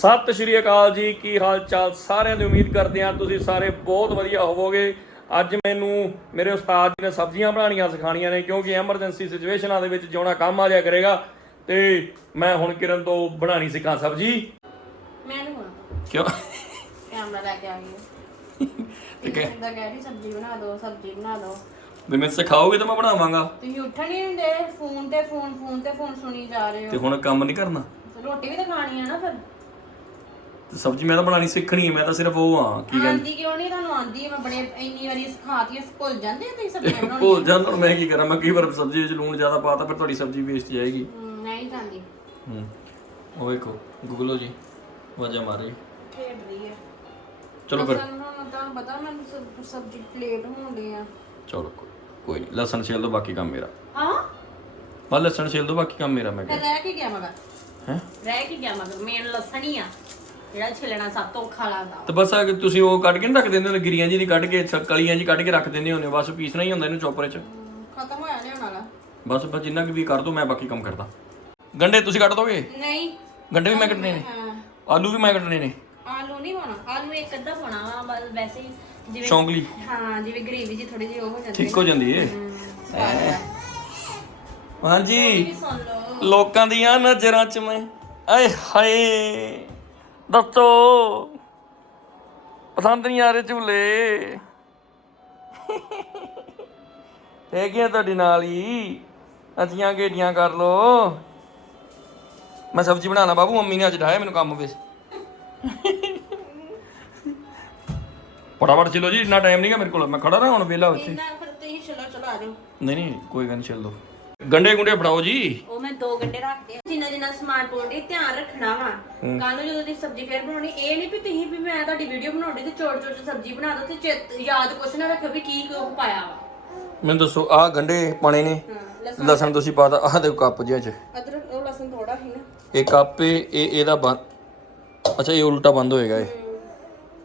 ਸਤਿ ਸ਼੍ਰੀ ਅਕਾਲ ਜੀ ਕੀ ਹਾਲ ਚਾਲ ਸਾਰਿਆਂ ਦੀ? ਉਮੀਦ ਕਰਦੇ ਹਾਂ ਤੁਸੀਂ ਸਾਰੇ ਬਹੁਤ ਵਧੀਆ ਹੋਵੋਗੇ। ਅੱਜ ਮੈਨੂੰ ਮੇਰੇ ਉਸਤਾਦ ਜੀ ਨੇ ਸਬਜ਼ੀਆਂ ਬਣਾਉਣੀਆਂ ਸਿਖਾਣੀਆਂ ਨੇ ਕਿਉਂਕਿ ਐਮਰਜੈਂਸੀ ਸਿਚੁਏਸ਼ਨਾਂ ਦੇ ਵਿੱਚ ਜਿਉਣਾ ਕੰਮ ਆ ਜਾਇਆ ਕਰੇਗਾ। ਤੇ ਮੈਂ ਹੁਣ ਕਿਰਨ ਤੋਂ ਬਣਾਣੀ ਸਿੱਖਾਂ ਸਬਜ਼ੀ। ਮੈਂ ਨਹੀਂ ਹੋਣਾ। ਕਿਉਂ? ਕੈਮਰਾ ਲੈ ਕੇ ਆ ਗਈ ਤੇ ਕਹਿ- ਕਿੰਦਾ ਕਹਿ ਰਹੀ ਸਬਜ਼ੀ ਬਣਾ ਦਿਓ ਸਬਜ਼ੀ ਬਣਾ ਦਿਓ ਤੇ ਮੈਂ ਸਿਖਾਓਗੇ ਤਾਂ ਮੈਂ ਬਣਾਵਾਂਗਾ। ਤੁਸੀਂ ਉੱਠਣ ਨਹੀਂ ਹੁੰਦੇ ਫੋਨ ਤੇ ਫੋਨ ਫੋਨ ਤੇ ਫੋਨ ਸੁਣੀ ਜਾ ਰਹੇ ਤੇ ਹੋ ਹੁਣ ਕੰਮ ਨਹੀਂ ਕਰਨਾ? ਰੋਟੀ ਵੀ ਤਾਂ ਖਾਣੀ ਆ ਨਾ ਫਿਰ। ਤੇ ਸਬਜ਼ੀ ਮੈਂ ਤਾਂ ਬਣਾਣੀ ਸਿੱਖਣੀ ਹੈ ਮੈਂ ਤਾਂ ਸਿਰਫ ਉਹ ਹਾਂ ਕੀ ਕਹਿੰਦੇ ਆਂਦੀ ਕਿਉਂ ਨਹੀਂ ਤੁਹਾਨੂੰ ਆਂਦੀ ਹੈ, ਮੈਂ ਬੜੇ ਇੰਨੀ ਵਾਰੀ ਸਿਖਾਤੀ ਹੈ, ਭੁੱਲ ਜਾਂਦੇ ਆ ਤੁਸੀਂ ਸਬਜ਼ੀ ਬਣਾਉਣੀ ਭੁੱਲ ਜਾਂਦਾ ਹੁਣ ਮੈਂ ਕੀ ਕਰਾਂ ਮੈਂ ਕਈ ਵਾਰ ਸਬਜ਼ੀ ਵਿੱਚ ਲੂਣ ਜ਼ਿਆਦਾ ਪਾਤਾ ਫਿਰ ਤੁਹਾਡੀ ਸਬਜ਼ੀ ਵੇਸਟ ਜਾਏਗੀ। ਹਮ, ਨਹੀਂ ਜਾਂਦੀ ਹੂੰ ਉਹ ਵੇਖੋ ਗੂਗਲੋ ਜੀ ਵਾਜਾ ਮਾਰੇ ਖੇਡਦੀ ਹੈ। ਚਲੋ ਫਿਰ। ਅਸਲ ਨੂੰ ਤੁਹਾਨੂੰ ਪਤਾ ਮੈਨੂੰ ਸਬ- ਸਬਜ਼ੀ ਪਲੇਟ ਹੋਣੀ ਆ। ਚਲੋ ਕੋਈ- ਕੋਈ ਨਹੀਂ ਲਸਣ ਛਿਲ ਦੋ ਬਾਕੀ ਕੰਮ ਮੇਰਾ। ਹਾਂ? ਬਾ ਲਸਣ ਛਿਲ ਦੋ ਬਾਕੀ ਕੰਮ ਮੇਰਾ ਮੈਂ ਫਿਰ ਕਿਹਾ। ਰਹਿ ਕੇ ਗਿਆ ਮਗਰ। ਹੈ? ਰਹਿ ਕੇ ਗਿਆ ਮਗਰ ਮੇਨ ਲਸਣ ਹੀ ਆ। ਜਿਹੜਾ ਛਿਲਣਾ ਸਭ ਤੋਂ ਔਖਾ ਲੱਗਦਾ। ਤੇ ਬਸ ਆ ਕਿ ਤੁਸੀਂ ਉਹ ਕੱਢ ਕੇ ਨੀ ਰੱਖ ਦਿੰਦੇ ਹੁੰਦੇ ਗਿਰੀਆਂ ਜੀ ਦੀ ਕੱਢ ਕੇ ਸ- ਕਲੀਆਂ ਜੀ ਕੱਢ ਕੇ ਰੱਖ ਦਿੰਦੇ ਹੁੰਦੇ ਬਸ ਪੀਸਣਾ ਹੀ ਹੁੰਦਾ ਇਹਨੂੰ ਚੋਪਰੇ 'ਚ। ਹਮ, ਖਤਮ ਹੋਇਆ ਨਹੀਂ ਹੋਣਾ ਬਸ ਬਸ ਜਿੰਨਾ ਕਿ ਵੀ ਕਰ ਦੋ ਮੈਂ ਬਾਕੀ ਕੰਮ ਕਰਦਾ। ਗੰਡੇ ਤੁਸੀਂ ਕੱਢ ਦੋਗੇ? ਨਹੀਂ। ਗੰਡੇ ਵੀ ਮੈਂ ਕੱਢਣੇ ਨੇ? ਹਾਂ। ਆਲੂ ਵੀ ਮੈਂ ਕੱਢਣੇ ਨੇ? ਆਲੂ ਨਹੀਂ ਪਾਉਣਾ। ਆਲੂ ਇੱਕ ਅੱਧਾ ਪਾਉਣਾ ਵਾ ਬਸ ਵੈਸੇ ਹੀ ਜਿਵੇਂ ਸ਼ੌਂਗਲੀ ਹਾਂ ਜਿਵੇਂ ਗ੍ਰੇਵੀ ਜੀ ਥੋੜੀ ਜਿਹੀ ਉਹ ਹੋ ਜਾਂਦੀ ਠੀਕ ਹੋ। ਜਾਂਦੀ ਏ। ਹਮ, ਸਵਾਦ ਆ। ਹਾਂਜੀ। ਵੀ ਸੁਣ ਲਓ। ਲੋਕਾਂ ਦੀਆਂ ਨਜ਼ਰਾਂ 'ਚ ਮੈਂ ਆਏ ਹਾਏ। ਦੱਸੋ। ਪਸੰਦ ਨਹੀਂ ਆ ਰਹੇ ਝੂਲੇ। ਹੈਗੀਆਂ ਤੁਹਾਡੇ ਨਾਲ ਹੀ। ਅਤੀਆਂ ਗੇੜੀਆਂ ਕਰ ਲੋ ਮੈਂ ਸਬਜ਼ੀ ਬਣਾਣਾ ਬਾਬੂ ਮੰਮੀ ਨੇ ਅੱਜ ਡਾਇਆ ਮੈਨੂੰ ਕੰਮ ਵਿੱਚ। ਫਟਾਫਟ ਚਲੋ ਜੀ ਇੰਨਾ ਟਾਈਮ ਨਹੀਂਗਾ ਮੇਰੇ ਕੋਲ। ਮੈਂ ਖੜਾ ਰਹਾ ਹੁਣ ਵਿਹਲਾ ਉੱਥੇ ਫਿਰ ਤੁਸੀਂ ਚਲੋ ਚਲੋ ਆ ਜਾਓ। ਨਹੀਂ ਨਹੀਂ ਕੋਈ ਗੱਲ ਨਹੀਂ ਚੱਲ ਦੋ। ਗੰਡੇ ਗੁੰਡੇ ਫੜਾਓ ਜੀ। ਉਹ ਦੋ ਗੰਡੇ ਰੱਖਦੇ ਆ। ਜਿੰਨਾ ਜਿੰਨਾ ਸਮਾਨ ਪਾਉਂਦੀ ਧਿਆਨ ਰੱਖਣਾ ਵਾ। ਕੱਲ ਨੂੰ ਜਦੋਂ ਤੁਸੀਂ ਸਬਜ਼ੀ ਫੇਰ ਬਣਾਉਣੀ ਇਹ ਨਹੀਂ ਵੀ ਤੁਸੀਂ ਵੀ ਮੈਂ ਤੁਹਾਡੀ ਵੀਡੀਓ ਬਣਾਉਣੀ ਤੇ ਚੋੜ ਚੋੜ ਸਬਜ਼ੀ ਬਣਾ ਦੋ ਤੇ ਚਿੱਤ- ਯਾਦ ਕੁਛ ਨਾ ਰੱਖਿਓ ਵੀ ਕੀ ਕੁ ਪਾਇਆ ਵਾ। ਮੈਨੂੰ ਦੱਸੋ ਆਹ ਗੰਡੇ ਪਾਣੇ ਨੇ? ਹਾਂ ਲਸਣ ਤੁਸੀਂ ਪਾਤਾ ਆਹ ਦੇਖੋ ਕੱਪ ਜਿਹਾ ਚ। ਅਦਰਕ ਉਹ ਲਸਣ ਥੋੜਾ ਸੀ ਨਾ। ਇਹ ਕੱਪ ਇਹ ਇਹ- ਇਹਦਾ ਬੰਦ ਅੱਛਾ ਇਹ ਉਲਟਾ ਬੰਦ ਹੋਏਗਾ ਇਹ।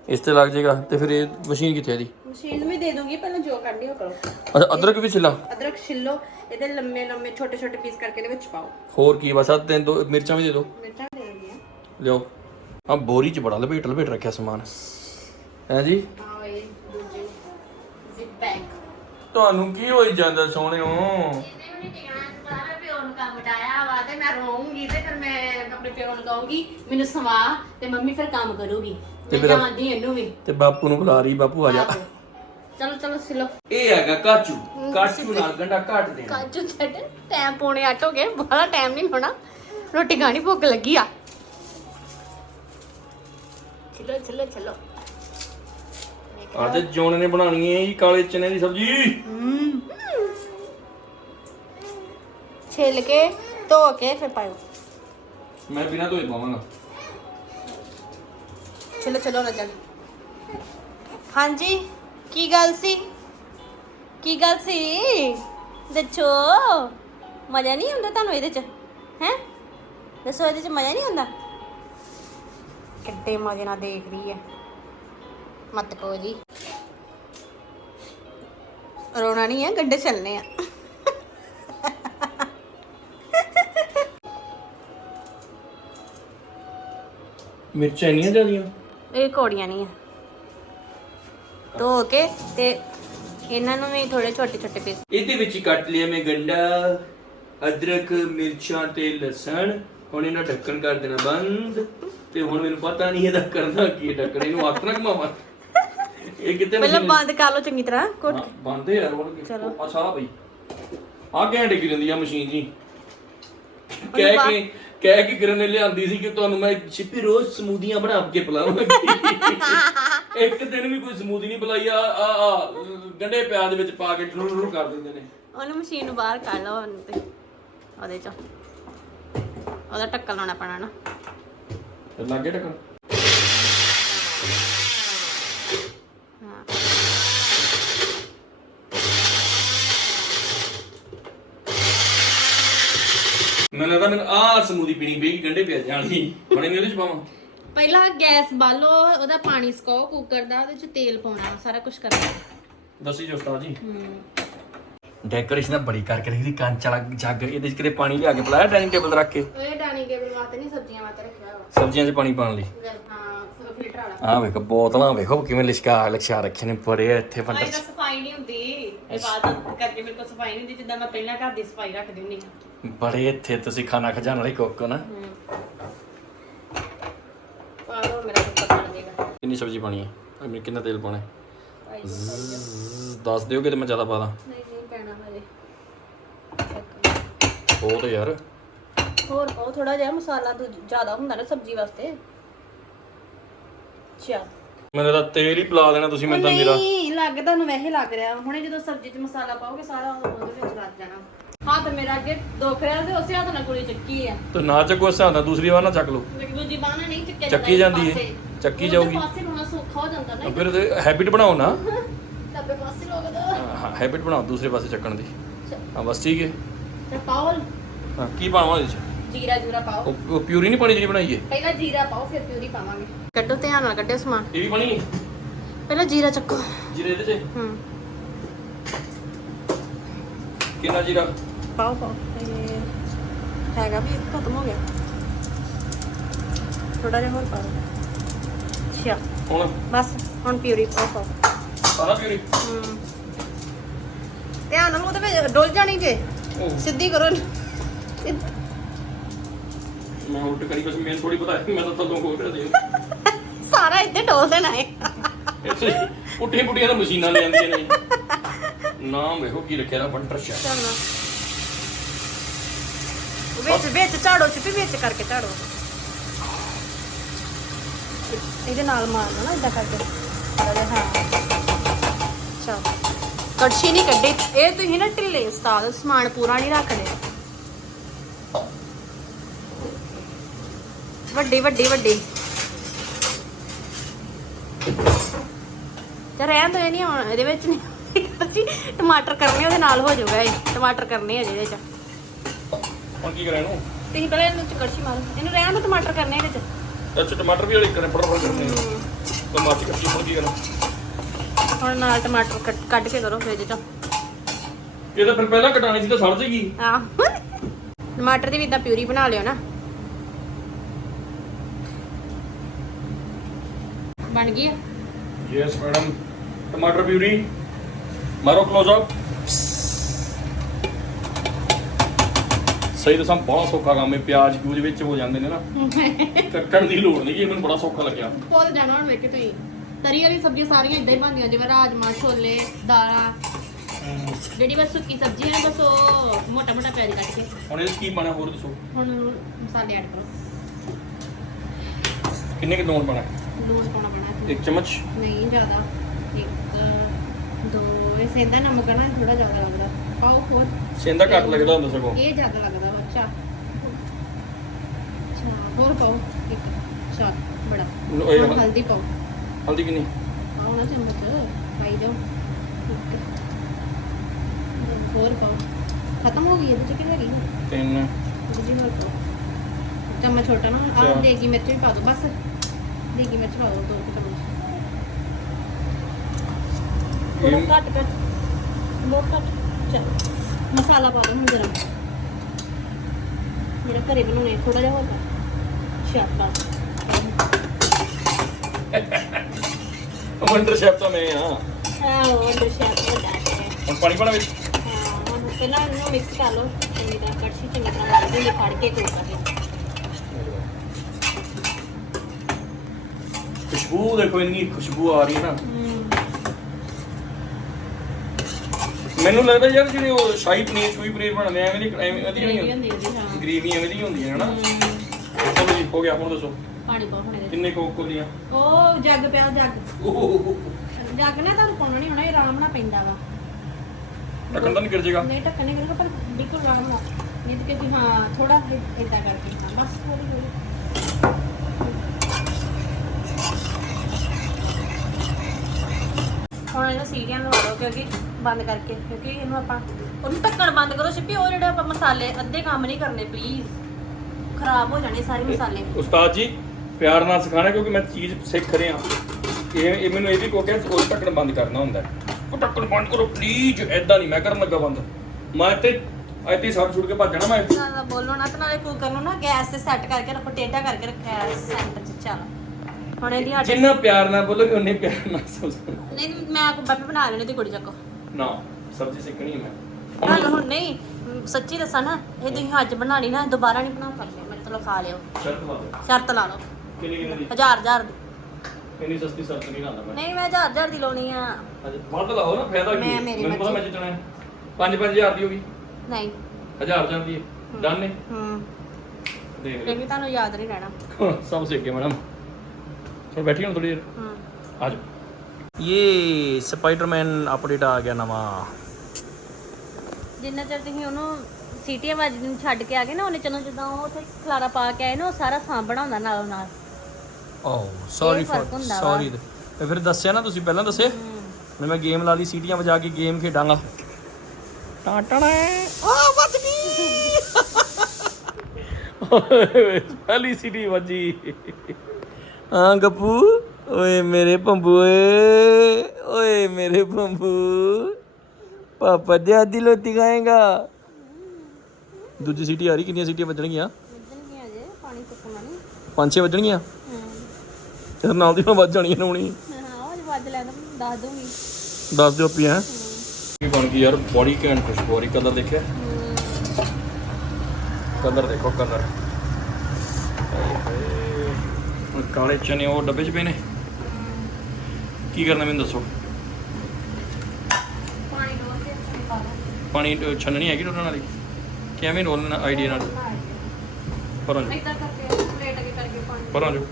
ਇਸ ਤੇ ਲੱਗ ਜਾਏਗਾ ਤੇ ਫਿਰ ਇਹ ਮਸ਼ੀਨ ਕਿੱਥੇ ਹੈ ਦੀ ਮਸ਼ੀਨ ਵੀ ਦੇ ਦੂੰਗੀ ਪਹਿਲਾਂ ਜੋ ਕਰਨੀ ਉਹ ਕਰੋ। ਅੱਛਾ ਅਦਰਕ ਵੀ ਛਿੱਲਾ? ਅਦਰਕ ਛਿੱਲੋ। ਇਹਦੇ ਲੰਮੇ ਲੰਮੇ ਛੋਟੇ ਛੋਟੇ ਪੀਸ ਕਰਕੇ ਇਹਦੇ ਵਿੱਚ ਪਾਓ। ਹੋਰ ਕੀ ਬਸ ਆ ਤਿੰਨ ਦੋ ਮਿਰਚਾਂ ਵੀ ਦੇ ਦਿਓ। ਮਿਰਚਾਂ ਦੇ ਦਿੰਦੀ ਆ ਲਿਓ। ਆ ਬੋਰੀ ਚ ਬੜਾ ਲਪੇਟ ਲਪੇਟ ਰੱਖਿਆ ਸਮਾਨ। ਹੈ ਜੀ? ਆਹ ਇਹ ਦੂਜੇ ਜ਼ਿਪ ਬੈਗ ਤੁਹਾਨੂੰ ਕੀ ਹੋਈ ਜਾਂਦਾ ਸੋਹਣਿਓ? ਇਹਦੇ ਵੀ ਟਿਕਾਣਾ ਸਾਰਾ ਪਿਓ ਨੂੰ ਕੰਮ ਟਾਇਆ ਵਾ ਤੇ ਮੈਂ ਰੋਉਂਗੀ ਤੇ ਫਿਰ ਮੈਂ ਆਪਣੇ ਪਿਓ ਨੂੰ ਕਹੂੰਗੀ ਮੈਨੂੰ ਸਵਾ ਤੇ ਮੰਮੀ ਫਿਰ ਕੰਮ ਕਰੂਗੀ। ਤੇ ਫਿਰ- ਜਾਣਦੀ ਇਹਨੂੰ ਵੀ। ਤੇ ਬਾਪੂ ਨੂੰ ਬੁਲਾ ਰਹੀ ਬਾਪੂ ਆ ਜਾ। ਆਹੋ। ਚਲੋ ਚਲੋ ਸਿਲੋ। ਇਹ ਹੈਗਾ ਕਾਚੂ। ਕਾਚੂ ਨਾਲ ਗੰਡਾ ਕੱਟ ਦੇਣਾ। ਕਾਜੂ ਛੱਡ ਟਾਈਮ ਪੌਣੇ 8 ਹੋ ਗਏ ਬੜਾ ਟਾਈਮ ਨਹੀਂ ਹੋਣਾ ਰੋਟੀ ਖਾਣੀ ਭੁੱਖ ਲੱਗੀ ਆ। ਚਲੋ ਚਲੋ ਚਲੋ। ਅੱਜ ਜੋਨ ਨੇ ਬਣਾਉਣੀ ਹੈ ਜੀ ਕਾਲੇ ਚਨੇ ਦੀ ਸਬਜ਼ੀ। ਛਿੱਲ ਕੇ ਧੋ ਕੇ ਫਿਰ ਪਾਇਓ। ਮੈਂ ਬਿਨਾਂ ਧੋਏ ਪਾਵਾਂਗਾ। ਚਲੋ ਚਲੋ ਨਾ ਹਾਂਜੀ। ਕੀ ਗੱਲ ਸੀ? ਕੀ ਗੱਲ ਸੀ? ਦੱਸੋ। ਮਜ਼ਾ ਨਹੀਂ ਆਉਂਦਾ ਤੁਹਾਨੂੰ ਇਹਦੇ ਚ? ਹੈ? ਦੱਸੋ ਇਹਦੇ ਚ ਮਜ਼ਾ ਨਹੀਂ ਆਉਂਦਾ? ਕਿੱਡੇ ਮਜ਼ੇ ਨਾਲ ਦੇਖ ਰਹੀ ਹੈ। ਮਤ ਕੋ ਜੀ। ਰੋਣਾ ਨਹੀਂ ਹੈ ਗੱਡੇ ਚੱਲਨੇ ਆ। ਮਿਰਚਾਂ ਇੰਨੀਆਂ ਜ਼ਿਆਦੀਆਂ? ਇਹ ਕੋੜੀਆਂ ਨਹੀਂ ਆ। ਧੋ ਕੇ ਤੇ ਇਹਨਾਂ ਨੂੰ ਵੀ ਥੋੜੇ ਛੋਟੇ ਛੋਟੇ ਪੀਸ ਇਹਦੇ ਵਿੱਚ ਹੀ ਕੱਟ ਲਿਆ ਮੈਂ ਗੰਡਾ ਅਦਰਕ ਮਿਰਚਾਂ ਤੇ ਲਸਣ। ਹੁਣ ਇਹਨਾਂ ਢੱਕਣ ਕਰ ਦੇਣਾ ਬੰਦ। ਤੇ ਹੁਣ ਮੈਨੂੰ ਪਤਾ ਨਹੀਂ ਇਹਦਾ ਕਰਨਾ ਕੀ ਹੈ ਢੱਕਣ ਇਹਨੂੰ ਹੱਥ ਨਾਲ ਘੁਮਾਵਾਂ। ਇਹ ਕਿਤੇ ਪਹਿਲਾਂ ਮਸ਼ੀਨ ਬੰਦ ਕਰ ਲਓ ਚੰਗੀ ਤਰ੍ਹਾਂ ਕੁੱਟ ਹਾਂ, ਬੰਦ ਹੈ ਯਾਰ ਹੁਣ ਚਲੋ। ਅੱਛਾ ਬਈ। ਆ ਘੈਂਟ ਕੀ ਦਿੰਦੀ ਆ ਮਸ਼ੀਨ ਜੀ। ਕਹਿ ਕੇ ਕਹਿ ਕੇ ਕਿਰਨ ਨੇ ਲਿਆਂਦੀ ਸੀ ਕਿ ਤੁਹਾਨੂੰ ਮੈਂ ਛਿੱਪੀ ਰੋਜ਼ ਸਮੂਦੀਆਂ ਬਣਾ ਕੇ ਪਿਲਾਵਾਂਗੀ। ਇੱਕ ਦਿਨ ਵੀ ਕੋਈ ਸਮੂਦੀ ਨਹੀਂ ਪਿਲਾਈ ਆ ਆ ਆ ਗੰਡੇ ਪਿਆਜ਼ ਦੇ ਵਿੱਚ ਪਾ ਕੇ ਟੁਰ ਕਰ ਦਿੰਦੇ ਨੇ। ਉਹਨੂੰ ਮਸ਼ੀਨ ਨੂੰ ਬਾਹਰ ਕੱਢ ਲਓ ਉਹਨੂੰ ਤੇ ਉਹਦੇ ਚੋਂ। ਉਹਦਾ ਟੱਕਾ ਲਾਉਣਾ ਪੈਣਾ ਨਾ। ਲੱਗੇ ਟਕਣ ਮੈਨੂੰ ਲੱਗਦਾ ਮੈਨੂੰ ਆ ਸਮੂਦੀ ਪੀਣੀ ਪਏਗੀ ਗੰਡੇ ਪਿਆਜ਼ ਵਾਲੀ ਹੁਣ ਇਹਨੂੰ ਇਹਦੇ ਚ ਪਾਵਾਂ। ਪਹਿਲਾਂ ਗੈਸ ਬਾਲੋ ਉਹਦਾ ਪਾਣੀ ਸਕਾਓ ਕੁੱਕਰ ਦਾ ਉਹਦੇ ਚ ਤੇਲ ਪਾਉਣਾ ਸਾਰਾ ਕੁਝ ਕਰਨਾ। ਦੱਸੀ ਜੋ ਉਸਤਾਦ ਜੀ। ਹੂੰ। ਡੈਕੋਰੇਸ਼ਨ ਬੜੀ ਕਰਕੇ ਰੱਖੀ ਦੀ ਕੰਚ ਵਾਲਾ ਜੱਗ ਇਹਦੇ 'ਚ ਕਿਤੇ ਪਾਣੀ ਲਿਆ ਕੇ ਪਿਲਾਇਆ ਡਾਈਨਿੰਗ ਟੇਬਲ ਰੱਖ ਕੇ? ਇਹ ਡਾਈਨਿੰਗ ਟੇਬਲ ਵਾਸਤੇ ਨਹੀਂ ਸਬਜ਼ੀਆਂ ਵਾਸਤੇ ਰੱਖਿਆ ਵਾ ਸਬਜ਼ੀਆਂ 'ਚ ਪਾਣੀ ਪਾਉਣ ਲਈ? ਗਰ- ਹਾਂ ਫਿਲਟਰ ਵਾਲਾ। ਆਹ ਵੇਖੋ ਬੋਤਲਾਂ ਵੇਖੋ ਕਿਵੇਂ ਲਿਸ਼ਕਾ ਲਿਖਾ ਰੱਖੇ ਨੇ ਬੜੇ ਇੱਥੇ ਤਾਂ ਸਫ਼ਾਈ ਨਹੀਂ ਹੁੰਦੀ। ਇਹ ਬਾਅਦ ਕਰਕੇ ਮੇਰੇ ਕੋਲ ਸਫ਼ਾਈ ਨਹੀਂ ਹੁੰਦੀ ਜਿੱਦਾਂ ਮੈਂ ਪਹਿਲਾਂ ਘਰ ਦੀ ਸਫ਼ਾਈ ਰੱਖਦੀ ਹੁੰਦੀ। ਹਾਂ ਬੜੇ ਇੱਥੇ ਤੁਸੀਂ ਖਾਣਾ ਖਜਾਣ ਵਾਲੇ ਕੁੱਕ ਹੋ ਨਾ। ਪਾ ਲਓ ਮੇਰਾ ਕੁੱਕਰ ਬਣ ਜਾਏਗਾ ਕਿੰਨੀ ਸਬਜ਼ੀ ਪਾਣੀ ਹੈ? ਅਮੀ ਕਿੰਨਾ ਤੇਲ ਪਾਉਣਾ ਹੈ? ਭਾਈ ਜ਼zzz, ਦੱਸ ਦਿਓਗੇ ਤੇ ਮੈਂ ਜ਼ਿਆਦਾ ਪਾ ਦਾਂ। ਨਹੀਂ ਨਹੀਂ ਪੈਣਾ ਹਜੇ ਬਹੁਤ ਯਾਰ। ਹੋਰ ਪਾਓ ਥੋੜਾ ਜਿਹਾ ਮਸਾਲਾ ਜ਼ਿਆਦਾ ਹੁੰਦਾ ਨਾ ਸਬਜ਼ੀ ਵਾਸਤੇ। ਚਾ ਮੈਨੂੰ ਤਾਂ ਤੇਲ ਹੀ ਪਿਲਾ ਦੇਣਾ ਤੁਸੀਂ ਮੈਨੂੰ ਤਾਂ ਮੇਰਾ। ਨਹੀਂ ਲੱਗ ਤੁਹਾਨੂੰ ਵੈਸੇ ਲੱਗ ਰਿਹਾ। ਹੁਣੇ ਜਦੋਂ ਸਬਜ਼ੀ 'ਚ ਮਸਾਲਾ ਪਾਓਗੇ ਸਾਰਾ ਉਹਦੇ ਵਿੱਚ ਲੱਗ ਜਾਣਾ। ਹੱਥ ਮੇਰਾ ਅੱਗੇ ਦੁਖ ਰਿਹਾ ਤੇ ਉਸੇ ਹੱਥ ਨਾਲ ਗੋਲੀ ਚੱਕੀ ਆ। ਤੂੰ ਨਾ ਚੱਕੋ ਹਿਸਾਬ ਨਾਲ ਦੂਸਰੀ ਵਾਰ ਨਾ ਚੱਕ ਲਓ। ਮੇਰੀ ਦੂਜੀ ਬਾਹ ਨਾਲ ਨਹੀਂ ਚੱਕਿਆ ਚੱਕੀ ਜਾਂਦਾ ਜਾਂਦੀ ਹੈ। ਪਾਸੇ। ਚੱਕੀ ਉਹ ਤਾਂ ਜਾਊਗੀ। ਪਾਸੇ ਹੋਣਾ ਸੌਖਾ ਹੋ ਜਾਂਦਾ ਨਾ ਫਿਰ ਤੇ ਹੈਬਿਟ ਬਣਾਓ ਨਾ। ਤੱਬੇ ਪਾਸੇ ਲੋਕ ਦਾ ਹਾਂ ਹੈਬਿਟ ਬਣਾਓ ਦੂਸਰੇ ਪਾਸੇ ਚੱਕਣ ਦੀ। ਹਾਂ ਬਸ ਠੀਕ ਹੈ ਤੇ ਪਾਓ। ਹਾਂ ਕੀ ਪਾਵਾਂ ਇਹਦੇ ਚ? ਜੀਰਾ ਜੂਰਾ ਪਾਓ। ਉਹ ਉਹ ਪਿਊਰੀ ਨਹੀਂ ਪਾਣੀ ਜਿਹੜੀ ਬਣਾਈਏ ਪਹਿਲਾਂ ਜੀਰਾ ਪਾਓ ਫਿਰ ਪਿਊਰੀ ਪਾਵਾਂਗੇ। ਕੱਢੋ ਧਿਆਨ ਨਾਲ ਕੱਢਿਓ ਸਮਾਨ। ਇਹ ਵੀ ਪਾਣੀ ਪਹਿਲਾਂ ਜੀਰਾ ਚੱਕੋ। ਜੀਰੇ ਇਹਦੇ ਚ? ਹੂੰ। ਕਿੰਨਾ ਜੀਰਾ? ਪਾਓ ਪਾਓ ਇਹ ਹੈਗਾ ਵੀ ਖਤਮ ਹੋ ਗਿਆ ਥੋੜਾ ਜਿਹਾ ਹੋਰ ਪਾ ਦਿਓ ਅੱਛਾ ਹੁਣ ਬਸ ਹੁਣ ਪਿਊਰੀ ਪਾਓ ਪਾਓ ਸਾਰਾ ਪਿਊਰੀ ਹੂੰ ਧਿਆਨ ਨਾਲ ਉਹਦੇ ਵਿੱਚ ਡੁੱਲ ਜਾਣੀ ਜੇ ਉਹ ਸਿੱਧੀ ਕਰੋ ਮੈਂ ਉਲਟ ਕਰੀ ਕੁਛ ਮੈਨੂੰ ਥੋੜੀ ਪਤਾ ਹੈ ਮੈਂ ਤਾਂ ਤੁਹਾਨੂੰ ਹੋਰ ਰਿਹਾ ਸੀ ਸਾਰਾ ਇੱਥੇ ਡੋਲ ਦੇਣਾ ਹੈ ਇੱਥੇ ਪੁੱਟੀਆਂ ਪੁੱਟੀਆਂ ਤਾਂ ਮਸ਼ੀਨਾਂ ਲੈ ਜਾਂਦੀਆਂ ਨੇ ਨਾਮ ਵੇਖੋ ਕੀ ਰੱਖਿਆ ਨਾ ਬੰਟਰ ਸ਼ਾ ਚੱਲਣਾ ਵਿੱਚ ਵਿੱਚ ਝਾੜੋ ਚਿੱਪੀ ਵਿੱਚ ਕਰਕੇ ਝਾੜੋ। ਇਹਦੇ ਨਾਲ ਮਾਰਨਾ ਨਾ ਇਦਾਂ ਕਰਕੇ। ਥੋੜ੍ਹਾ ਜਿਹਾ, ਹਾਂ। ਚਲ। ਕੜਛੀ ਨਹੀਂ ਕੱਢੀ। ਇਹ ਤੁਸੀਂ ਨਾ ਢਿੱਲੇ ਉਸਤਾਦ ਸਮਾਨ ਪੂਰਾ ਨਹੀਂ ਰੱਖਦੇ। ਵੱਡੀ ਵੱਡੀ ਵੱਡੀ। ਤੇ ਰਹਿਣ ਦੋ ਇਹ ਨਹੀਂ ਹੁਣ ਇਹਦੇ ਵਿੱਚ ਨਹੀਂ ਟਮਾਟਰ ਕਰਨੇ ਉਹਦੇ ਨਾਲ ਹੋ ਜਾਊਗਾ ਇਹ। ਟਮਾਟਰ ਕਰਨੇ ਅਜੇ ਇਹਦੇ ਚ। ਹੁਣ ਕੀ ਕਰਾਂ ਇਹਨੂੰ? ਤੁਸੀਂ ਪਹਿਲਾਂ ਇਹਨੂੰ ਚ ਕੜਛੀ ਮਾਰੋ। ਇਹਨੂੰ ਰਹਿਣ ਦੋ ਟਮਾਟਰ ਕਰਨੇ ਇਹਦੇ ਚ। ਅੱਛਾ ਟਮਾਟਰ ਵੀ ਵਾਲੇ ਕਰਨੇ ਪੜਾ ਕਰਨੇ ਟਮਾਟਰ ਕੱਚੀ ਹੁਣ ਕੀ ਕਰਾਂ? ਹੁਣ ਨਾਲ ਟਮਾਟਰ ਕੱਟ- ਕੱਢ ਕੇ ਕਰੋ ਫ੍ਰਿਜ ਚ। ਇਹ ਤਾਂ ਫਿਰ ਪਹਿਲਾਂ ਕਟਾਣੀ ਸੀ ਤਾਂ ਸੜ ਜੇਗੀ। ਆਹ। ਟਮਾਟਰ ਦੀ ਵੀ ਇਦਾਂ ਪਿਊਰੀ ਬਣਾ ਲਿਓ ਨਾ। ਬਣ ਗਈ ਆ? ਯੈਸ ਮੈਡਮ ਟਮਾਟਰ ਪਿਊਰੀ। ਮਾਰੋ ক্লোਜ਼ ਅਪ ਸਹੀ ਦੱਸਾਂ ਬਹੁਤ ਸੌਖਾ ਕੰਮ ਹੈ ਪਿਆਜ਼ ਕਿਉਂ ਵਿੱਚ ਹੋ ਜਾਂਦੇ ਨੇ ਨਾ। ਕੱਟਣ ਦੀ ਲੋੜ ਨਹੀਂ ਇਹ ਮੈਨੂੰ ਬੜਾ ਸੌਖਾ ਲੱਗਿਆ। ਭੁੱਲ ਜਾਣਾ ਹੁਣ ਵੇਖੇ ਤੁਸੀਂ। ਤਰੀ ਵਾਲੀ ਸਬਜ਼ੀਆਂ ਸਾਰੀਆਂ ਇਦਾਂ ਹੀ ਬਣਦੀਆਂ ਜਿਵੇਂ ਰਾਜਮਾ ਛੋਲੇ ਦਾਲਾਂ। ਜਿਹੜੀ ਬਸ ਸੁੱਕੀ ਸਬਜ਼ੀ ਹੈ ਬਸ ਉਹ ਮੋਟਾ ਮੋਟਾ ਪਿਆਜ਼ ਕੱਟ ਕੇ। ਹੁਣ ਇਹਦੇ 'ਚ ਕੀ ਪਾਣਾ ਹੋਰ ਦੱਸੋ? ਹੁਣ ਮਸਾਲੇ ਐਡ ਕਰੋ। ਕਿੰਨੇ ਕਿ ਲੂਣ ਪਾਣਾ ਲੂਣ ਪਾਉਣਾ ਪੈਣਾ ਇੱਕ ਚਮਚ? ਨਹੀਂ ਜ਼ਿਆਦਾ। ਇੱਕ ਦੋ ਇਹ ਸੇਂਦਾ ਨਮਕ ਨਾ ਥੋੜਾ ਜ਼ਿਆਦਾ ਲੱਗਦਾ। ਪਾਓ ਹੋਰ। ਸੇਂਦਾ ਘੱਟ ਲੱਗਦਾ ਹੁੰਦਾ ਸਗੋਂ। ਇਹ ਜ਼ਿਆਦਾ ਲੱਗਦਾ। ਪਾਓ ਇੱਕ ਬੜਾ। ਇਹ ਹੁਣ ਹਲਦੀ ਪਾਓ। ਹਲਦੀ ਕਿੰਨੀ? ਪਾਓ ਨਾ ਚਮਚ ਪਾਈ ਜਾਓ। ਇੱਕ। ਹੋਰ ਪਾਓ। ਖਤਮ ਹੋ ਗਈ ਇਹਦੇ ਚ ਕਿ ਹੈਗੀ ਹੈ? ਤਿੰਨ। ਦੂਜੀ ਹੋਰ ਪਾਓ। ਚਮਚ ਛੋਟਾ ਨਾ ਆਹ ਅੱਛਾ। ਦੇਗੀ ਮਿਰਚ ਵੀ ਪਾ ਦਿਓ ਬਸ। ਦੇਗੀ ਮਿਰਚ ਪਾ ਦਿਓ ਦੋ ਕੁ ਚਮਚ। ਥੋੜਾ ਇਹ- ਘੱਟ ਕਰ। ਬਹੁਤ ਘੱਟ। ਚਲ। ਮਸਾਲਾ ਪਾ ਦਿਓ ਹੁਣ ਜਰਾ। ਮੇਰਾ ਘਰੇ ਬਣਾਉਣੇ ਥੋੜਾ ਜਿਹਾ ਹੋਰ ਪਾ ਸ਼ਾਪ ਬਸ ਵੰਡਰ ਸ਼ੈਫ ਤਾਂ ਮੈਂ ਆ ਹਾਂ। ਉਹ ਅੰਦਰ ਸ਼ਾਪ ਵੱਡਾ ਹੈ ਹੁਣ ਪਾਣੀ ਪਾਣਾ ਵਿੱਚ? ਹਾਂ ਹੁਣ ਪਹਿਲਾਂ ਇਹਨੂੰ ਮਿਕਸ ਕਰ ਲਓ ਚੰਗੀ ਤਰ੍ਹਾਂ ਕੜਛੀ ਚੰਗੀ ਤਰ੍ਹਾਂ ਮਾਰ ਦਿਓ ਫੜ ਕੇ ਕੋਕਾ ਕੇ। ਖੁਸ਼ਬੂ ਦੇਖੋ ਇੰਨੀ ਖੁਸ਼ਬੂ ਆ ਰਹੀ ਹੈ ਨਾ। ਮੈਨੂੰ ਲੱਗਦਾ ਯਾਰ ਜਿਹੜੇ ਉਹ ਸ਼ਾਹੀ ਪਨੀਰ ਸ਼ੂਈ ਪਨੀਰ ਬਣਦੇ ਆ ਐਵੇਂ ਦੀ ਐਵੇਂ ਨਹੀਂ ਹੁੰਦੀ ਗ੍ਰੇਵੀ ਐਵੇਂ ਦੀ ਹੁੰਦੀ ਹੈ ਨਾ ਹਮ, ਚਲੋ ਜੀ ਹੋ ਗਿਆ ਹੁਣ ਦੱਸੋ। ਪਾਣੀ ਪਾਓ ਹੁਣ ਇਹਦੇ ਕਿੰਨੇ ਕੋ ਕੋਲੀਆਂ ਚ। ਉਹ ਜੱਗ ਪਿਆ ਜੱਗ। ਜੱਗ ਨਾ ਤੁਹਾਨੂੰ ਪਾਉਣਾ ਨਹੀਂ ਹੋਣਾ ਇਹ ਆਰਾਮ ਨਾਲ ਪੈਂਦਾ ਵਾ। ਢੱਕਣ ਤਾਂ ਨਹੀਂ ਗਿਰ ਜਾਏਗਾ ਨਹੀਂ ਢੱਕਣ ਨਹੀਂ ਕਰੇਗਾ ਪਰ ਬਿਲਕੁਲ ਆਰਾਮ ਨਾਲ। ਨਹੀਂ ਤਾਂ ਕਿ ਹਾਂ ਥੋੜਾ ਇਦਾਂ ਕਰਕੇ ਹਾਂ ਬਸ ਥੋੜੀ ਥੋੜੀ ਹੁਣ ਇਹਨੂੰ ਸੀਟੀਆਂ ਲਵਾ ਲਓ ਕਿਉਂਕਿ ਬੰਦ ਕਰਕੇ ਕਿਉਂਕਿ ਇਹਨੂੰ ਆਪਾਂ ਉਹਨੂੰ ਢੱਕਣ ਬੰਦ ਕਰੋ ਛਿੱਪੀ ਉਹ ਜਿਹੜੇ ਆਪਾਂ ਮਸਾਲੇ ਅੱਧੇ ਕੰਮ ਨਹੀਂ ਕਰਨੇ ਪਲੀਜ਼ ਖਰਾਬ ਹੋ ਜਾਣੇ ਸਾਰੇ ਮਸਾਲੇ। ਉਸਤਾਦ ਜੀ ਪਿਆਰ ਨਾਲ ਸਿਖਾਣਾ ਕਿਉਂਕਿ ਮੈਂ ਚੀਜ਼ ਸਿੱਖ ਰਿਹਾ ਇਹ ਇਹ ਮੈਨੂੰ ਇਹ ਵੀ ਕੋ ਕਿ ਉਹ ਢੱਕਣ ਬੰਦ ਕਰਨਾ ਹੁੰਦਾ ਹੈ। ਪਟਕਣ ਬੰਦ ਕਰੋ ਪਲੀਜ਼ ਐਦਾਂ ਨਹੀਂ ਮੈਂ ਕਰਨ ਲੱਗਾ ਬੰਦ। ਮੈਂ ਇੱਥੇ ਇੱਥੇ ਸੱਟ ਛੁੱਟ ਕੇ ਭੱਜਣਾ ਮੈਂ। ਨਾ ਬੋਲੋ ਨਾ ਤੇ ਨਾਲੇ ਕੁੱਕਰ ਨੂੰ ਨਾ ਗੈਸ ਤੇ ਸੈੱਟ ਕਰਕੇ ਰੱਖੋ ਟੇਢਾ ਕਰਕੇ ਰੱਖਿਆ ਸੈਂਟਰ 'ਚ ਚੱਲ। ਹੁਣ ਇਹਦੀ ਹੱਡ ਜਿੰਨਾ ਪਿਆਰ ਨਾਲ ਬੋਲੋਗੇ ਉਨੇ ਪਿਆਰ ਨਾਲ ਸਮਝ ਨਹੀਂ ਮੈਂ ਬੱਪੇ ਬਣਾ ਲੈਣੇ ਤੇ ਕੁੜੀ ਚੱਕੋ। ਨਾ ਸਬਜ਼ੀ ਸਿੱਖਣੀ ਹੈ ਮੈਂ। ਤੁਹਾਨੂੰ ਹੁਣ ਨਹੀਂ ਸੱਚੀ ਦੱਸਾਂ ਨਾ ਇਹ ਤੁਸੀਂ ਅੱਜ ਬਣਾਣੀ ਨਾ ਦੁਬਾਰਾ ਨਹੀਂ ਬਣਾ ਸਕਦੇ ਮੇਰੇ ਤੋਂ ਖਾ ਲਿਓ। ਸ਼ਰਤ ਲਾ ਦਿਓ। ਸ਼ਰਤ ਲਾ ਲਓ। ਕਿੰਨੀ ਕਿੰਨੀ ਦੀ? ਹਜ਼ਾਰ ਹਜ਼ਾਰ ਦੀ। ਇੰਨੀ ਸਸਤੀ ਸ਼ਰਤ ਨਹੀਂ ਲਾਉਂਦਾ ਮੈਂ। ਨਹੀਂ ਮੈਂ ਹਜ਼ਾਰ ਹਜ਼ਾਰ ਦੀ ਲਾਉਣੀ ਆ। ਅੱਜ ਵੱਧ ਲਾਓ ਨਾ ਫਾਇਦਾ ਕੀ ਮੈਂ- ਹੈ? ਮੇਰੀ ਮੈਨੂੰ ਪਤਾ ਮੈਂ ਮਰਜ਼ੀ। ਜਿੱਤਣਾ ਹੈ। 5-5000 ਦੀ ਹੋਗੀ ਨਹੀਂ। 1000 ਹਜ਼ਾਰ ਦੀ ਹੈ। ਡਨ ਨੇ ਹੂੰ? ਦੇਖ ਵੀ ਤੁਹਾਨੂੰ ਯਾਦ ਨਹੀਂ ਰਹਿਣਾ। ਲੈ ਸਭ ਸਿੱਖ ਗਏ ਮੈਡਮ। ਹੁਣ ਬੈਠੀ ਹੁਣ ਥੋੜੀ ਦੇਰ। ਹੂੰ। ਆ ਜਾਓ। ਇਹ ਸਪਾਈਡਰਮੈਨ ਅਪਡੇਟ ਆ ਗਿਆ ਨਵਾਂ। ਜਿੰਨਾ ਚਿਰ ਤੁਸੀਂ ਉਹਨੂੰ ਸੀਟੀਆਂ ਵੱਜਦੀ ਨੂੰ ਛੱਡ ਕੇ ਆ ਗਏ ਨਾ ਉਹਨੇ ਚਲੋ ਜਦੋਂ ਉਹ ਉੱਥੇ ਖਲਾਰਾ ਪਾ ਕੇ ਆਏ ਨਾ ਉਹ ਸਾਰਾ ਸਾਂਭਣਾ ਹੁੰਦਾ ਨਾਲੋਂ ਨਾਲ। ਓ ਸੌਰੀ ਇਹ ਫॉर ਫ਼ਰਕ ਹੁੰਦਾ ਵਾ। ਸੌਰੀ ਤੇ ਫਿਰ ਦੱਸਿਆ ਨਾ ਤੁਸੀਂ ਪਹਿਲਾਂ ਦੱਸੇ? ਮੈਂ ਮੈਂ ਗੇਮ ਲਾ ਲਈ ਸੀਟੀਆਂ ਵਜਾ ਕੇ ਗੇਮ ਖੇਡਾਂਗਾ। ਟਾ ਟਣਾ ਆ ਵੱਜ ਗਈ! ਪਹਿਲੀ ਸੀਟੀ ਵੱਜੀ। ਹਾਂ ਗੱਪੂ। ਓਏ ਮੇਰੇ ਭੰਬੂ ਓਏ। ਓਏ ਮੇਰੇ ਭੰਬੂ ਪਾਪਾ ਦੇ ਆਦੀ ਲੋਤੀ ਖਾਏਗਾ। ਦੂਜੀ ਸੀਟੀ ਆ ਰਹੀ ਕਿੰਨੀਆਂ ਸੀਟੀਆਂ ਵੱਜਣਗੀਆਂ? ਵੱਜਣਗੀਆਂ ਅਜੇ ਪਾਣੀ ਸੁੱਕਣਾ ਨਹੀਂ ਪੰਜ ਛੇ ਵੱਜਣਗੀਆਂ? ਹੂੰ। ਤੇ ਨਾਲ ਦੀ ਨਾਲ ਵੱਜ ਜਾਣੀਆਂ ਨੇ ਹੁਣੀ ਹਾਂ ਉਹ ਵੱਜ ਲੈਣਾ ਦੱਸ ਦੂੰਗੀ ਦੱਸ ਦਿਓ ਪੀ ਹੈ। ਕੀ ਬਣ ਗਈ ਯਾਰ ਬੜੀ ਘੈਂਟ ਕਲਰ ਦੇਖਿਆ? ਕਲਰ ਦੇਖੋ ਕਲਰ। ਕਾਲੇ ਚਨੇ ਉਹ ਡੱਬੇ 'ਚ ਪਏ ਨੇ? ਕੀ ਕਰਨਾ ਮੈਨੂੰ ਦੱਸੋ ਪਾਣੀ ਡੋਲ ਕੇ ਪਾਣੀ ਪਾ ਲਓ ਪਾਣੀ ਅਹ, ਛੰਨਣੀ ਹੈਗੀ ਉਹਨਾਂ ਵਾਲੀ? ਕਿਵੇਂ ਰੋਲਣਾ ਆਈਡੀਆ ਨਾਲ? ਪਰਾਂ ਜੋ। ਇਦਾਂ ਕਰਕੇ ਪਲੇਟ ਅੱਗੇ ਕਰਕੇ ਪਾਣੀ। ਪਰਾਂ ਜੋ।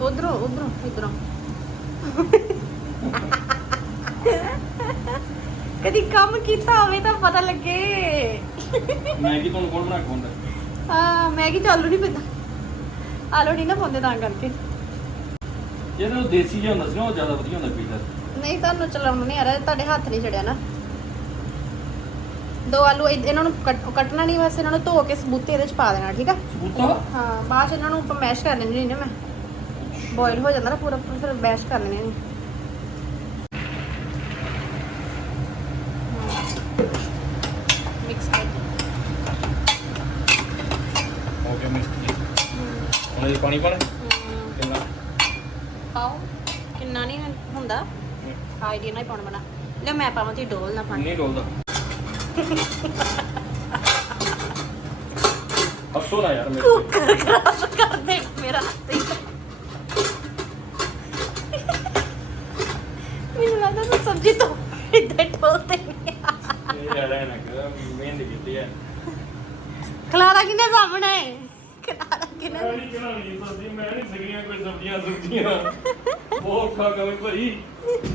ਉਧਰੋਂ ਉਧਰੋਂ ਇਧਰੋਂ। ਕਦੀ ਕੰਮ ਕੀਤਾ ਹੋਵੇ ਤਾਂ ਪਤਾ ਲੱਗੇ। ਮੈਂ ਕੀ ਤੁਹਾਨੂੰ ਕੌਣ ਬਣਾ ਕੇ ਹੁੰਦਾ ਹਾਂ ਮੈਗੀ ਆਲੂ ਨਹੀਂ ਪੈਂਦਾ। ਆਲੂ ਨਹੀਂ ਨਾ ਪਾਉਂਦੇ ਤਾਂ ਕਰਕੇ। ਜਿਹੜਾ ਉਹ ਦੇਸੀ ਜਿਹਾ ਹੁੰਦਾ ਸੀ ਨਾ ਉਹ ਜ਼ਿਆਦਾ ਵਧੀਆ ਹੁੰਦਾ ਪੀਜ਼ਾ। ਨਹੀਂ ਤੁਹਾਨੂੰ ਚਲਾਉਣ ਨਹੀਂ ਆ ਰਿਹਾ ਤੁਹਾਡੇ ਹੱਥ ਨਹੀਂ ਛੜਿਆ ਨਾ। ਦੋ ਆਲੂ ਇਹਨਾਂ ਨੂੰ ਕੱਟ- ਕੱਟਣਾ ਨਹੀਂ ਬਸ ਇਹਨਾਂ ਨੂੰ ਧੋ ਕੇ ਸਬੂਤੇ ਇਹਦੇ ਚ ਪਾ ਦੇਣਾ ਠੀਕ ਆ? ਸਬੂਤਾ? ਹਾਂ ਬਾਅਦ ਚ ਇਹਨਾਂ ਨੂੰ ਆਪਾਂ ਮੈਸ਼ ਕਰ ਲੈਣੀ ਨਾ ਮੈਂ। ਬੋਇਲ ਹੋ ਜਾਂਦਾ ਨਾ ਪੂਰਾ ਫਿਰ ਮੈਸ਼ ਕਰ ਲੈਣੇ ਨੇ ਮਿਕਸ ਕਰਕੇ ਹੋ ਗਿਆ ਮਿਕਸ ਜੀ। ਹੁਣ ਇਹ ਪਾਣੀ ਪਾਣਾ ਹਮ, ਕਿੰਨਾ? ਪਾਓ। ਕਿੰਨਾ ਨਹੀਂ ਹੁੰਦਾ। ਆਈਡੀਆ ਨਾਲ ਹੀ ਪਾਉਣਾ ਬਣਾ। ਲੈ ਮੈਂ ਪਾਵਾਂ ਤੇ ਡੋਲ ਨਾ ਪਾਣੀ ਨਹੀਂ ਡੋਲਦਾ ਹੱਸੋ ਨਾ ਯਾਰ ਮੇਰੇ ਤੇ। ਕੁੱਕਰ ਖਰਾਬ ਕਰ ਦੇ ਮੇਰਾ ਹੀ। ਮੈਨੂੰ ਲੱਗਦਾ ਤੂੰ ਸਬਜ਼ੀ ਤੋਂ ਇੱਦਾਂ ਟੋਲਤੇ ਇਹ ਯਾਰ ਇਹ ਨਾ ਕਰ ਮਿਹਨਤ ਕੀਤੀ ਹੈ ਖਲਾਰਾ ਕਿਨੇ ਸਾਹਮਣੇ ਹੈ ਖਲਾਰਾ ਕਿਨੇ ਮੈਂ ਨਹੀਂ ਚਲਾਉਣੀ ਸਬਜ਼ੀ ਮੈਂ ਨਹੀਂ ਸਗੀਆਂ ਕੋਈ ਸਬਜ਼ੀਆਂ ਸੁਬਜ਼ੀਆਂ ਉਹ ਔਖਾ ਕਵੇਂ ਭਾਈ।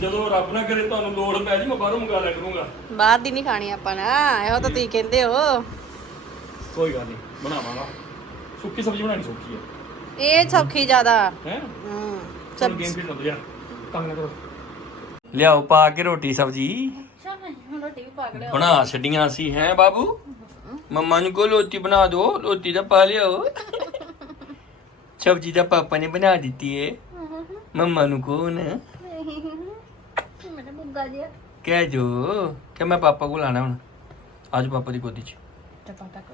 ਜਦੋਂ ਰੱਬ ਨਾ ਕਰੇ ਤੁਹਾਨੂੰ ਲੋੜ ਪੈ ਜੀ ਮੈਂ ਬਾਹਰੋਂ ਮੰਗਾ ਲਿਆ ਕਰੂੰਗਾ। ਬਾਹਰ ਦੀ ਨਹੀਂ ਖਾਣੀ ਆਪਾਂ ਨਾ ਇਹੋ ਤਾਂ ਤੁਸੀਂ ਕਹਿੰਦੇ ਹੋ। ਕੋਈ ਗੱਲ ਨਹੀਂ ਬਣਾਵਾਂਗਾ। ਸੁੱਕੀ ਸਬਜ਼ੀ ਬਣਾਣੀ ਸੌਖੀ ਹੈ। ਇਹ ਸੌਖੀ ਜ਼ਿਆਦਾ। ਹੈ? ਹੂੰ ਚਲ ਗੇਮ ਖੇਡ ਲਓ ਯਾਰ ਤੰਗ ਨਾ ਕਰੋ ਲਿਆਓ ਪਾ ਕੇ ਰੋਟੀ ਸਬਜ਼ੀ। ਹੁਣ ਰੋਟੀ ਵੀ ਪਾ ਕੇ ਬਣਾ ਛੱਡੀਆਂ ਸੀ ਹੈ ਬਾਬੂ? ਮੰਮਾ ਨੂੰ ਕੋ ਰੋਟੀ ਬਣਾ ਦੋ ਰੋਟੀ ਤਾਂ ਪਾ ਲਿਓ ਸਬਜ਼ੀ ਤਾਂ ਪਾਪਾ ਨੇ ਬਣਾ ਦਿੱਤੀ ਹੈ ਮੰਮਾ ਨੂੰ ਕੋ ਨਾ ਮੇਰਾ ਬੁੱਗਾ ਜਿਹਾ ਕਹਿ ਜੋ ਕਿ ਮੈਂ ਪਾਪਾ ਕੋਲ ਆਣਾ ਹੁਣ। ਅੱਜ ਪਾਪਾ ਦੀ ਗੋਦੀ 'ਚ। ਟਪਾ ਟਕ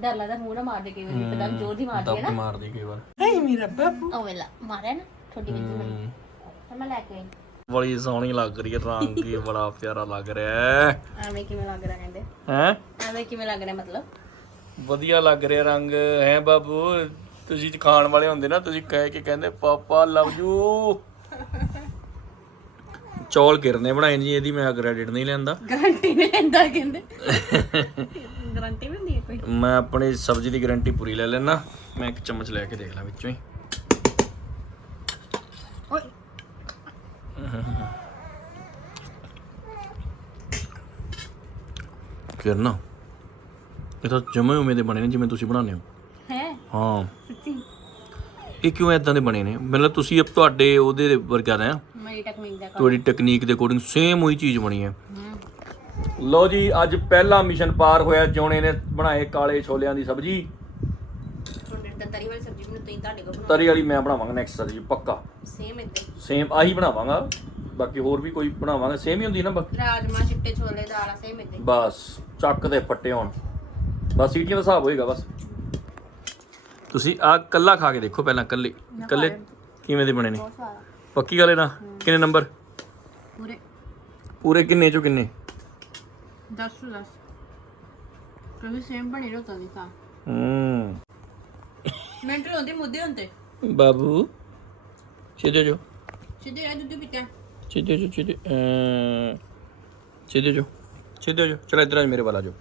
ਡਰ ਲੱਗਦਾ ਮੂੰਹ ਨਾ ਮਾਰ ਦੇ ਕਈ ਵਾਰੀ ਪਤਾ ਨੀ ਜ਼ੋਰ ਦੀ ਹੈ ਦਬਕੇ ਨਾ। ਮਾਰਦੀ ਕਈ ਵਾਰ। ਹੈ ਮੇਰਾ ਬਾਬੂ ਉਹ ਵੇਲਾ ਮਾਰਿਆ ਨਾ ਥੋੜੀ ਜਿਹੀ ਮੈਂ ਲੈ ਕੇ ਆਈ। ਬੜੀ ਸੋਹਣੀ ਲੱਗ ਰਹੀ ਹੈ ਰੰਗ ਹੀ ਬੜਾ ਪਿਆਰਾ ਲੱਗ ਰਿਹਾ ਹੈ। ਐਵੇਂ ਕਿਵੇਂ ਲੱਗ ਰਿਹਾ ਕਹਿੰਦੇ? ਹੈ? ਐਵੇਂ ਕਿਵੇਂ ਲੱਗ ਰਿਹਾ ਮਤਲਬ? ਵਧੀਆ ਲੱਗ ਰਿਹਾ ਰੰਗ ਹੈ ਬਾਬੂ ਤੁਸੀਂ ਖਾਣ ਵਾਲੇ ਹੁੰਦੇ ਨਾ ਤੁਸੀਂ ਕਹਿ ਕੇ ਕਹਿੰਦੇ ਪਾਪਾ ਲਵ ਯੂ ਚੌਲ ਕਿਰਨੇ ਬਣਾਏ ਜੀ ਇਹਦੀ ਮੈਂ ਕ੍ਰੈਡਿਟ ਨਹੀਂ ਲੈਂਦਾ। ਗਾਰੰਟੀ ਨਹੀਂ ਲੈਂਦਾ ਕਹਿੰਦੇ। ਗਾਰੰਟੀ ਵੀ ਹੁੰਦੀ ਹੈ ਕੋਈ। ਮੈਂ ਆਪਣੀ ਸਬਜ਼ੀ ਦੀ ਗਾਰੰਟੀ ਪੂਰੀ ਲੈ ਲੈਣਾ ਮੈਂ ਇੱਕ ਚਮਚ ਲੈ ਕੇ ਦੇਖ ਲਾਂ ਵਿੱਚੋਂ ਹੀ। ਓਏ। ਕਿਰਨਾ ਇਹ ਤਾਂ ਜਮੇ ਉਵੇਂ ਦੇ ਬਣੇ ਨੇ ਜਿਵੇਂ ਤੁਸੀਂ ਬਣਾਉਂਦੇ ਹੋ। ਹੈ। ਸੱਚੀ? ਇਹ ਕਿਉਂ ਇਦਾਂ ਦੇ ਬਣੇ ਨੇ? ਮਤਲਬ ਤੁਸੀਂ ਤੁਹਾਡੇ ਉਹਦੇ ਦੇ ਵਰਗਾ ਦਾ ਆ ਮੇਰੀ ਟੈਕਨੀਕ ਦਾ ਤੁਹਾਡੀ ਟੈਕਨੀਕ ਦੇ ਅਕੋਰਡਿੰਗ ਸੇਮ ਉਹੀ ਚੀਜ਼ ਬਣੀ ਹੈ। ਹੂੰ। ਲੋ ਜੀ ਅੱਜ ਪਹਿਲਾ ਮਿਸ਼ਨ ਪਾਰ ਹੋਇਆ। ਜੋਣੇ ਨੇ ਬਣਾਏ ਕਾਲੇ ਛੋਲਿਆਂ ਦੀ ਸਬਜ਼ੀ। ਤਰੀ ਵਾਲੀ ਸਬਜ਼ੀ ਮੈਨੂੰ ਤੁਸੀਂ ਤੁਹਾਡੇ ਕੋਲ ਤਰੀ ਵਾਲੀ ਮੈਂ ਬਣਾਵਾਂਗਾ ਨੈਕਸਟ ਸਾਲ ਜੀ ਪੱਕਾ। ਸੇਮ ਇਦਾਂ ਸੇਮ ਆਹੀ ਬਣਾਵਾਂਗਾ। ਬਾਕੀ ਹੋਰ ਵੀ ਕੋਈ ਬਣਾਵਾਂਗੇ। ਸੇਮ ਹੀ ਹੁੰਦੀ ਨਾ ਬਾਕੀ। ਰਾਜਮਾ ਚਿੱਟੇ ਛੋਲੇ ਦਾਲਾਂ ਸੇਮ ਇਦਾਂ ਬਸ ਚੱਕ ਦੇ ਫੱਟੇ ਹੋਣ। ਬਸ ਸੀਟੀਆਂ ਦਾ ਹਿਸਾਬ ਹੋਏਗਾ ਬਸ। ਤੁਸੀਂ ਆ ਕੱਲਾ ਖਾ ਕੇ ਦੇਖੋ ਪਹਿਲਾਂ ਕੱਲੇ। ਕੱਲੇ ਕਿਵੇਂ ਦੇ ਬਣੇ ਨੇ? ਬਹੁਤ ਪੱਕੀ ਗੱਲ ਹੈ ਨਾ? ਕਿੰਨੇ ਨੰਬਰ? ਪੂਰੇ। ਪੂਰੇ ਕਿੰਨੇ ਚੋਂ ਕਿੰਨੇ? 10 ਤੋਂ 10 ਕਿਉਂਕਿ ਸੇਮ ਬਣੀ ਰੋਤਾ ਦੀ ਤਾਂ। ਹੂੰ। ਮਿੰਟ ਹੁੰਦੀ ਮੁੱਦੇ ਹੁੰਦੇ ਬਾਬੂ ਸਿੱਧੇ ਜੋ। ਸਿੱਧੇ ਆ ਦੁੱਧ ਪੀਤਾ। ਸਿੱਧੇ ਜੋ ਸਿੱਧੇ ਅਹ, ਸਿੱਧੇ ਜੋ। ਸਿੱਧੇ ਜੋ ਚਲ ਇਧਰ ਆ ਮੇਰੇ ਵਾਲਾ ਜੋ